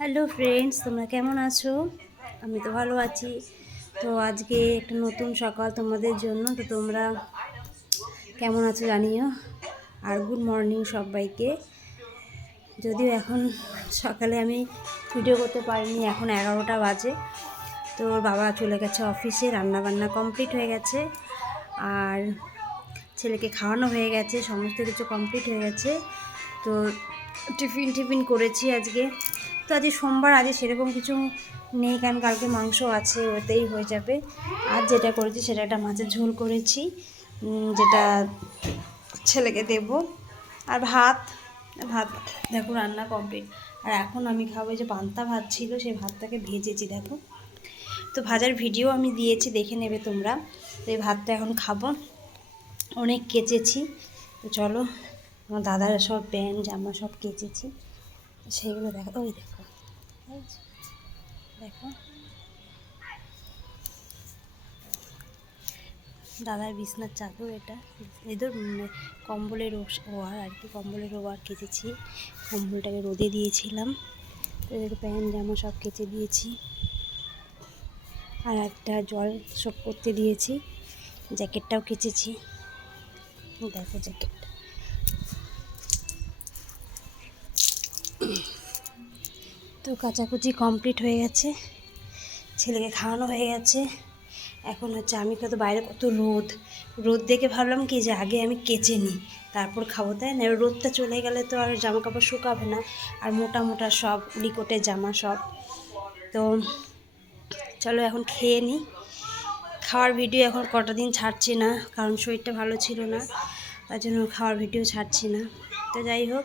Hello friends, তোমরা কেমন আছো? আমি তো ভালো আছি। তো আজকে একটা নতুন সকাল তোমাদের জন্য, তো তোমরা কেমন আছো জানিও। আর গুড মর্নিং সবাইকে। যদিও এখন সকালে আমি ভিডিও করতে পারিনি, এখন এগারোটা বাজে। তো বাবা চলে গেছে অফিসে রান্না বান্না কমপ্লিট হয়ে গেছে। আর ছেলেকে খাওয়ানো হয়ে গেছে, সমস্ত কিছু কমপ্লিট হয়ে গেছে। তো টিফিন টিফিন করেছি আজকে। তো আজকে সোমবার আজকে সেরকম কিছু নেই, কারণ কালকে মাংস আছে, ওতেই হয়ে যাবে। আর যেটা করেছি সেটা একটা মাছের ঝোল করেছি যেটা ছেলেকে দেব। আর ভাত ভাত দেখো রান্না কমপ্লিট আর এখন আমি খাব যে পান্তা ভাত ছিল, সেই ভাতটাকে ভেজেছি, দেখো। তো ভাজার ভিডিও আমি দিয়েছি, দেখে নেবে তোমরা। তো এই ভাতটা এখন খাব। অনেক কেচেছি। তো চলো, আমার দাদার সব প্যান্ট, জামা সব কেচেছি। সেগুলো দেখো ওই দেখো। দেখো। দাদার বিছনার চাদর এটা। এদের কম্বলের ওয়ার আর কি, কম্বলের ওয়ার কেচেছি। কম্বলটাকে রোদে দিয়েছিলাম। এদের প্যান্ট, জামা সব কেচে দিয়েছি। আর একটা জল সব করতে দিয়েছি। জ্যাকেটটাও কেচেছি। দেখো জ্যাকেট। তো কাচাকুচি কমপ্লিট হয়ে গেছে। ছেলেকে খাওয়ানো হয়ে গেছে। এখন হচ্ছে আমি কত বাইরে কত রোদ। রোদ দেখে ভাবলাম কি যে আগে আমি কেচে নিই, তারপর খাব, তাই না? রোদটা চলে গেলে তো আর জামা কাপড় শুকাবে না। আর মোটা মোটা সব লিকোটের জামা সব। তো চলো এখন খেয়ে নিই। খাওয়ার ভিডিও এখন কটা দিন ছাড়ছি না, কারণ শরীরটা ভালো ছিল না। তার জন্য খাওয়ার ভিডিও ছাড়ছি না। তো যাই হোক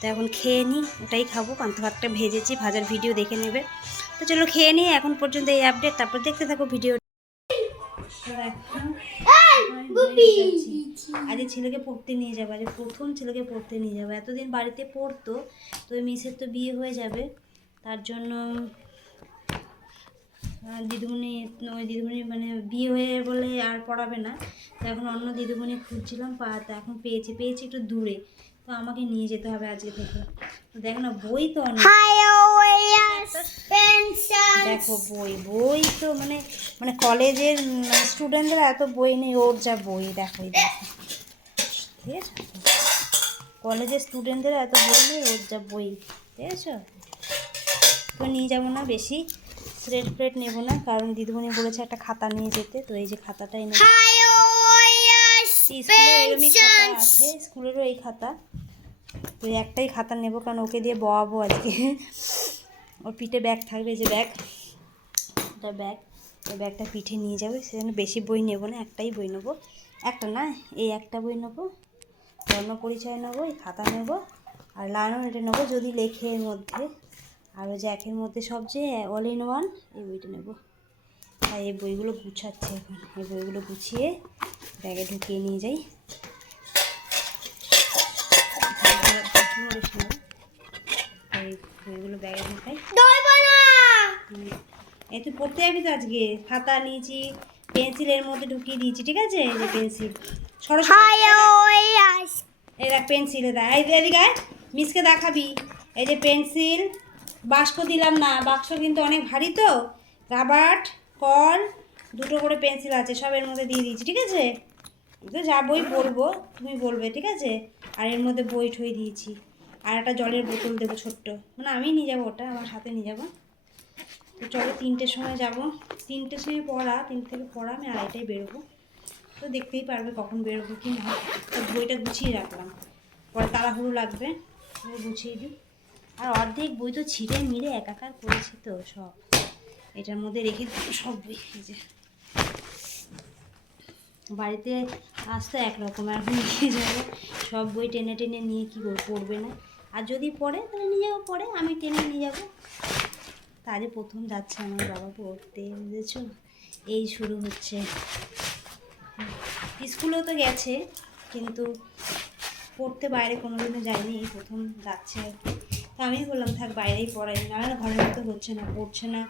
তো এখন খেয়ে নিই ওটাই খাব। পান্তা ভাতটা ভেজেছি ভাজার ভিডিও দেখে নেবে। তো চলো খেয়ে নিই এখন পর্যন্ত এই আপডেট তারপর দেখতে থাকো ভিডিও আজকে ছেলেকে পড়তে নিয়ে যাব আজকে প্রথম ছেলেকে পড়তে নিয়ে যাব। এতদিন বাড়িতে পড়তো তো ওই মিসের তো বিয়ে হয়ে যাবে। তার জন্য দিদিমণি ওই দিদিমণি মানে বিয়ে হয়ে বলে আর পড়াবে না। তো এখন অন্য দিদিমণি খুঁজছিলাম পা তা এখন পেয়েছি পেয়েছি একটু দূরে। তো আমাকে নিয়ে যেতে হবে আজকে থেকে। দেখো না বই তো অনেক। দেখো বই বই তো মানে মানে কলেজের স্টুডেন্টদের এত বই নেই ওর যা বই দেখো দেখো। ঠিক আছে কলেজের স্টুডেন্টদের এত বই নেই ওর যা বই ঠিক আছে তো নিয়ে যাব না বেশি স্লেট প্লেট নেব না কারণ দিদিমণি বলেছে একটা খাতা নিয়ে যেতে তো এই যে খাতাটাই নেব। স্কুলে এরমই খাতা আছে স্কুলেরও এই খাতা। তো একটাই খাতা নেব, কারণ ওকে দিয়ে বয়াবো আজকে। ওর পিঠে ব্যাগ থাকবে যে ব্যাগ। এটা ব্যাগ। এই ব্যাগটা পিঠে নিয়ে যাবে, সেজন্য বেশি বই নেব না, একটাই বই নেব। একটা না, এই একটা বই নেব বর্ণ পরিচয় নেব, এই খাতা নেব, আর লায়ন এটা নেব, যদি লেখে এর মধ্যে। আর ওই জ্যাকের মধ্যে সব যে অল ইন ওয়ান এই বইটা নেব। তাই এই বইগুলো গুছাচ্ছে এখন, এই বইগুলো গুছিয়ে ব্যাগে ঢুকিয়ে নিয়ে যাই। এই বইগুলো ব্যাগে ঢুকাই এই তুই পড়তে যাবি তো আজকে। খাতা নিয়েছি পেন্সিলের মধ্যে ঢুকিয়ে দিয়েছি ঠিক আছে? এই যে পেন্সিল। এই দেখ পেন্সিল দেখ। এই এদিকে মিসকে দেখাবি। এই যে পেন্সিল। বাক্স দিলাম না। বাক্স কিন্তু অনেক ভারী তো। রাবার্ট কল দুটো করে পেন্সিল আছে। সবের মধ্যে দিয়ে দিয়েছি ঠিক আছে? তো যা বই বলব তুমি বলবে, ঠিক আছে? আর এর মধ্যে বই ঠই দিয়েছি। আর একটা জলের বোতল দেবো ছোট্ট। মানে আমি নিয়ে যাব ওটা, আমার সাথে নিয়ে যাব। তো চলো তিনটের সময় যাব। তিনটের সময় পড়া, তিনটে থেকে পড়া, আমি আড়াইটায় বেরোবো। তো দেখতেই পারবে কখন বেরোবো কি না। তো বইটা গুছিয়ে রাখলাম। পরে তাড়াহুড়ো লাগবে গুছিয়ে দিই। আর অর্ধেক বই তো ছিঁড়ে মিড়ে একাকার করেছি তো সব। এটার মধ্যে রেখে সব বই যে। বাড়িতে আসতো একরকম, এখন নিয়ে যাবে। সব বই টেনে টেনে নিয়ে কী পড়বে না? আর যদি পড়ে, তাহলে নিয়ে যাব পড়ে, আমি টেনে নিয়ে যাব। তা আজকে প্রথম যাচ্ছে আমার বাবা পড়তে, বুঝেছ? এই শুরু হচ্ছে। স্কুলেও তো গেছে, কিন্তু পড়তে বাইরে কোনো কোনোদিনও যায়নি, এই প্রথম যাচ্ছে আর কি। তা আমি বললাম, থাক, বাইরেই পড়াই না ঘরের মতো হচ্ছে না, পড়ছে না,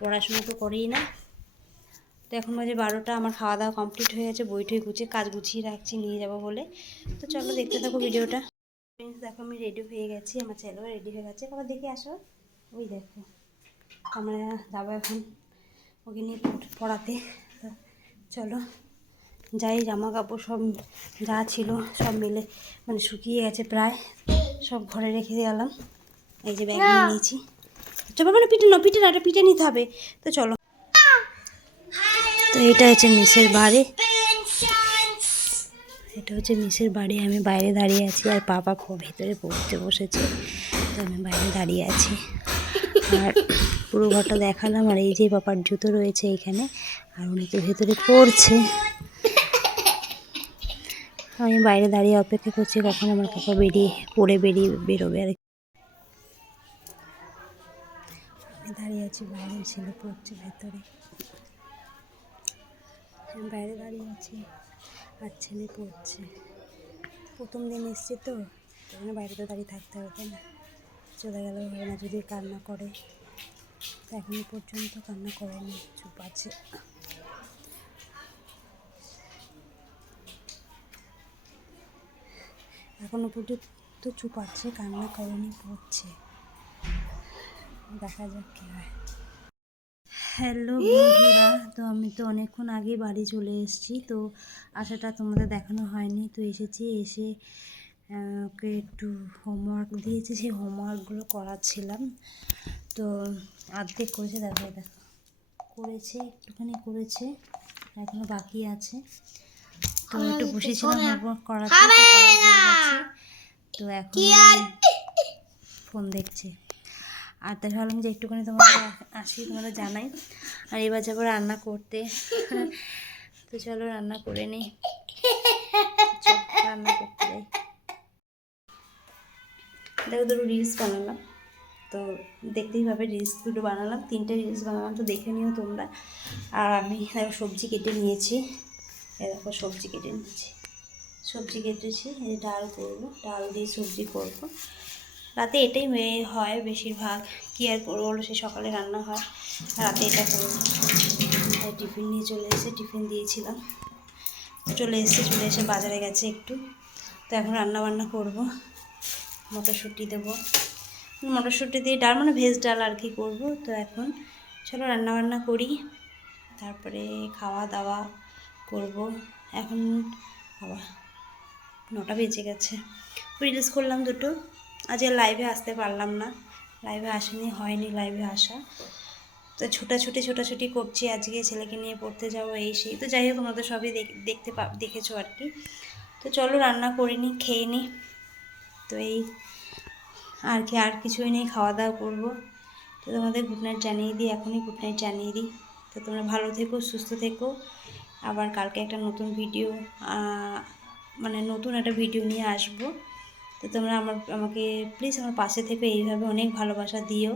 পড়াশোনা তো করেই না। তো এখন বাজে বারোটা আমার খাওয়া দাওয়া কমপ্লিট হয়ে গেছে বই টই গুছিয়ে কাজ গুছিয়ে রাখছি নিয়ে যাব বলে। তো চলো দেখতে থাকো ভিডিওটা। Friends, দেখো আমি রেডি হয়ে গেছি আমার ছেলেও রেডি হয়ে গেছে। আবার দেখে আসো। ওই দেখো আমরা যাব এখন ওকে নিয়ে পড়াতে। তো চলো যাই জামা কাপড় সব যা ছিল সব মিলে মানে শুকিয়ে গেছে প্রায় সব ঘরে রেখে গেলাম। এই যে ব্যাগ নিয়ে নিয়েছি। চলো মানে পিঠে না পিঠে না এটা পিঠে নিতে হবে। তো চলো। এটা হচ্ছে মিসের বাড়ি। এটা হচ্ছে মিসের বাড়ি। আমি বাইরে দাঁড়িয়ে আছি আর পাপা ভেতরে পড়তে বসেছে। তো আমি বাইরে দাঁড়িয়ে আছি। আর পুরো ঘরটা দেখালাম আর এই যে পাপার জুতো রয়েছে এখানে। আর উনি তো ভেতরে পড়ছে। আমি বাইরে দাঁড়িয়ে অপেক্ষা করছি কখন আমার পাপা বেরিয়ে, পড়ে বেরিয়ে বেরোবে আর দাঁড়িয়ে আছি বাইরে, ছেলে পড়ছে ভেতরে। বাইরে দাঁড়িয়ে আছি আর ছেলে পড়ছে। প্রথম দিন এসছে তো সেখানে বাইরে তো দাঁড়িয়ে থাকতে হবে না? চলে গেল হবে না যদি কান্না করে। এখনও পর্যন্ত কান্না করেনি, চুপ আছে। এখনও পর্যন্ত চুপ আছে, কান্না করেনি, পড়ছে। দেখা যাক কী হয়। হ্যালো বন্ধুরা তো আমি তো অনেকক্ষণ আগে বাড়ি চলে এসেছি তো আশাটা তোমাদের দেখানো হয়নি তো এসেছি এসে ওকে একটু হোমওয়ার্ক দিয়েছি সেই হোমওয়ার্কগুলো করাচ্ছিলাম তো অর্ধেক করেছে দেখো দেখো করেছে একটুখানি করেছে এখনও বাকি আছে তো একটু বসেছিলাম হোমওয়ার্ক করাতে তো করা তো এখন ফোন দেখছে। আর তাই ভাবলাম যে একটুখানি তোমাকে আসি, তোমাদের জানাই। আর এবার যাব রান্না করতে। তো চলো রান্না করে নিই রান্না করতে যাই। দেখো দুটো রিলস বানালাম। তো দেখতেই পাবে রিলস দুটো বানালাম। তিনটে রিলস বানালাম, তো দেখে নিও তোমরা। আর আমি দেখো সবজি কেটে নিয়েছি। এরকম সবজি কেটে নিয়েছি। সবজি কেটেছি ডাল করব, ডাল দিয়ে সবজি করব। রাতে এটাই হয় বেশিরভাগ। কী আর করব বলো? সে সকালে রান্না হয়। রাতে এটা করব। তাই টিফিন নিয়ে চলে এসে টিফিন দিয়েছিলাম। চলে এসে চলে এসে বাজারে গেছে একটু। তো এখন রান্না বান্না করব। মটরশুঁটি দেবো। মটরশুঁটি দিয়ে ডাল মানে ভেজ ডাল আর কি করব। তো এখন চলো রান্না বান্না করি। তারপরে খাওয়া দাওয়া করব। এখন বাবা নটা বেজে গেছে। রিলস করলাম দুটো। আজ আর লাইভে আসতে পারলাম না। লাইভে আসেনি, হয়নি লাইভে আসা। তো ছোটাছুটি ছোটাছুটি করছি আজকে, ছেলেকে নিয়ে পড়তে যাব এই সেই। তো যাই হোক, তোমরা তো সবই দেখ- দেখতে পা, দেখেছ আর কি। তো চলো রান্না করে নিই খেয়ে নিই তো এই আর কি, আর কিছুই নেই খাওয়া দাওয়া করব। তো তোমাদের গুড নাইট জানিয়ে দিই, এখনই গুড নাইট জানিয়ে দিই। তো তোমরা ভালো থেকো, সুস্থ থেকো। আবার কালকে একটা নতুন ভিডিও মানে নতুন একটা ভিডিও নিয়ে আসব। তো তোমরা আমার, আমাকে প্লিজ আমার পাশে থেকে এইভাবে অনেক ভালোবাসা দিও।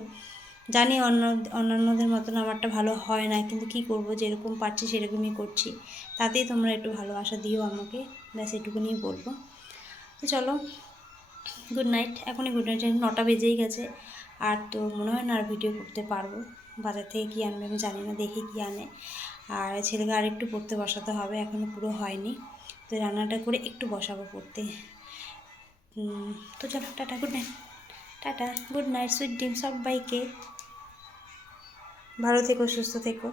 জানি অন্য অন্যান্যদের মতন আমারটা ভালো হয় না, কিন্তু কি করব, যেরকম পারছি সেরকমই করছি। তাতেই তোমরা একটু ভালোবাসা দিও আমাকে, ব্যাস এটুকুনি বলব। তো চলো গুড নাইট এখনই গুড নাইট নটা বেজেই গেছে, আর তো মনে হয় না আর ভিডিও করতে পারব। বাজার থেকে কী আনবে আমি জানি না, দেখি কী আনে। আর ছেলেকে আর একটু পড়তে বসাতে হবে এখনও পুরো হয়নি। তো রান্নাটা করে একটু বসাবো পড়তে। তো চলো, tata good night tata good night sweet dream সব বাইকে ভালো থেকো, সুস্থ থেকো।